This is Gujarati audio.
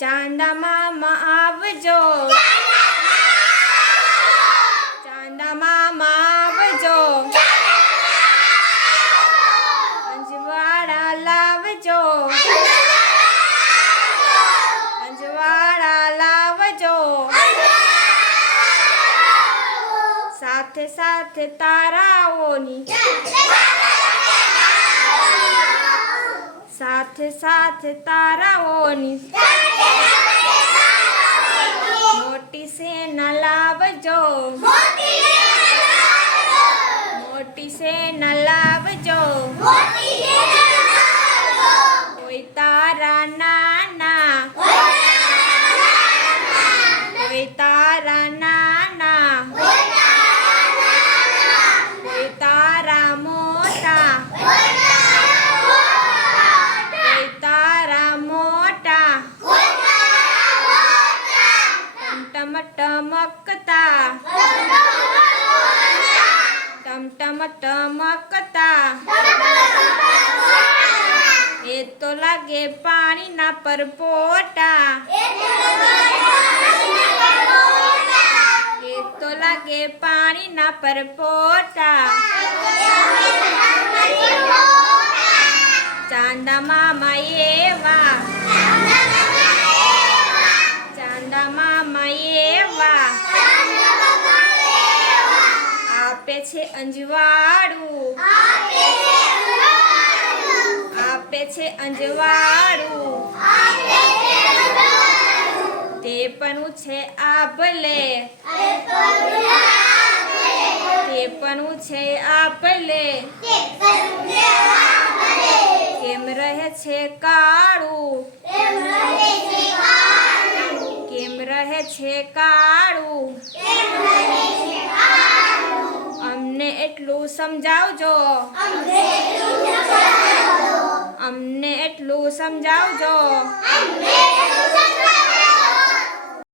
ચાંદા મામા આવજો, ચાંદા મામા આવજો, અંજવાળા લાવજો, અંજવાળા લાવજો, સાથે સાથે તારાઓની, સાથે સાથે તારાઓની મોટી સેના લાવજો, મોટી સેના લાવજો, કોઈ તારા નાના, કોઈ તારા નાના, કોઈ તારા મોટા, કોઈ તારા મોટા, ટમટમ ટમકતા, ટમટમ ટમકતા, એ તો લાગે પાણીના પરપોટા, એ તો લાગે પાણીના પરપોટા, ચાંદા મામા એવા, ચાંદા મામા એવા, આપે છે અંજવાળું, આપે છે અંજવાળું, તે પણ છે આ ભલે, તે પણ છે આ ભલે, કેમ રહે છે કાળું, કેમ રહે છે કાળું, અમને એટલું સમજાવજો, અમને એટલું સમજાવજો,